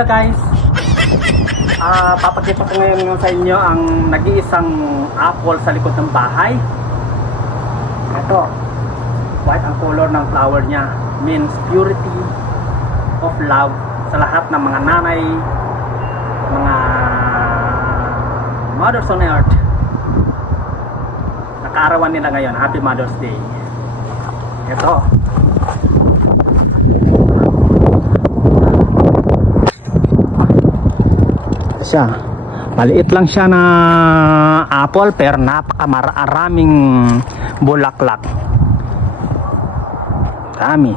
Hello guys! Papakita ko ngayon sa inyo ang nag-iisang apple sa likod ng bahay. Ito, white ang color ng flower niya. Means purity of love sa lahat ng mga nanay, mga mothers on earth. Nakaarawan nila ngayon. Happy Mother's Day. Ito. Siya. Maliit lang siya na apple pero napakamaraming bulaklak. Dami.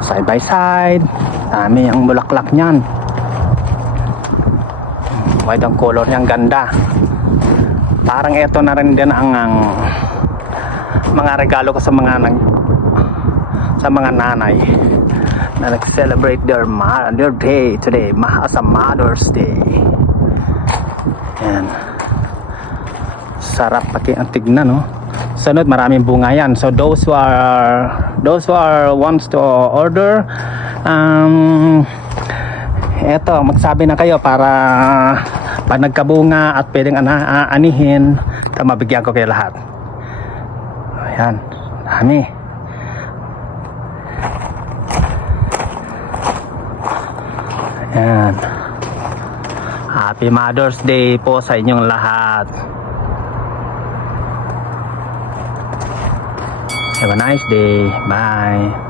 Side by side. Dami ang bulaklak niyan. White ang color niyang ganda. Parang ito na rin din ang mga regalo ko sa mga nanay na nag-celebrate their day today as a Mother's Day. Yan. Sarap pati ang tignan, no? Sunod, maraming bunga yan. So those who wants to order, eto, magsabi na kayo para pag nagkabunga at pwedeng anihin, mabigyan ko kayo lahat. Ayan, dami. Ayan. Happy Mother's Day po sa inyong lahat. Have a nice day. Bye.